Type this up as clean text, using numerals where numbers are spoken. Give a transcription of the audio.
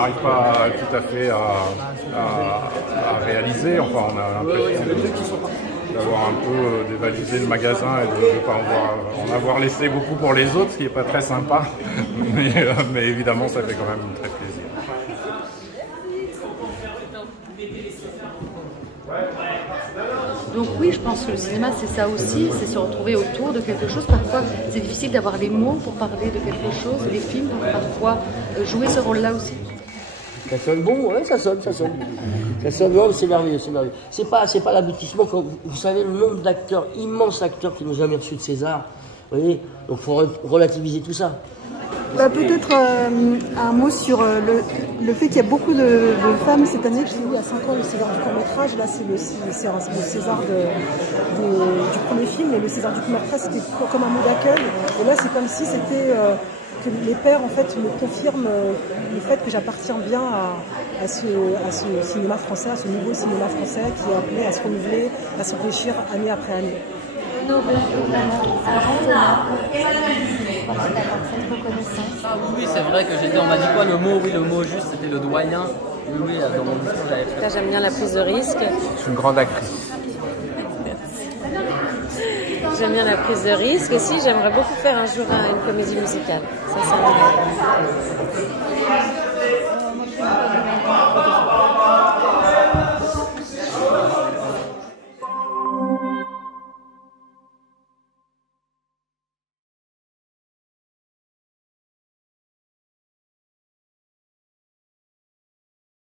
n'arrive pas tout à fait à réaliser. Enfin, on a l'impression d'avoir un peu dévalisé le magasin et de ne pas en avoir laissé beaucoup pour les autres, ce qui n'est pas très sympa. Mais évidemment, ça fait quand même très plaisir. Donc oui, je pense que le cinéma, c'est ça aussi, c'est se retrouver autour de quelque chose. Parfois, c'est difficile d'avoir les mots pour parler de quelque chose. Les films peuvent parfois jouer ce rôle-là aussi. Ça sonne bon, ouais, ça sonne. Ça sonne, ouais, c'est merveilleux, c'est merveilleux. C'est pas l'aboutissement. Vous savez, le nombre d'acteurs, immenses acteurs qui n'ont jamais reçu de César. Vous voyez, donc il faut relativiser tout ça. Bah, peut-être un mot sur le fait qu'il y a beaucoup de femmes cette année. J'ai eu il y a 5 ans le César du court-métrage. Là, c'est le César du premier film. Et le César du court-métrage, c'était comme un mot d'accueil. Et là, c'est comme si c'était que les pairs, en fait, me confirment le fait que j'appartiens bien à ce cinéma français, à ce nouveau cinéma français qui est appelé à se renouveler, à s'enrichir année après année. Oui, c'est vrai que on m'a dit quoi le mot? Oui, le mot juste, c'était le doyen. Oui, dans mon discours, j'avais fait. Là, j'aime bien la prise de risque. C'est une grande actrice. J'aime bien la prise de risque. Et si, j'aimerais beaucoup faire un jour une comédie musicale. Ça m'aimerait.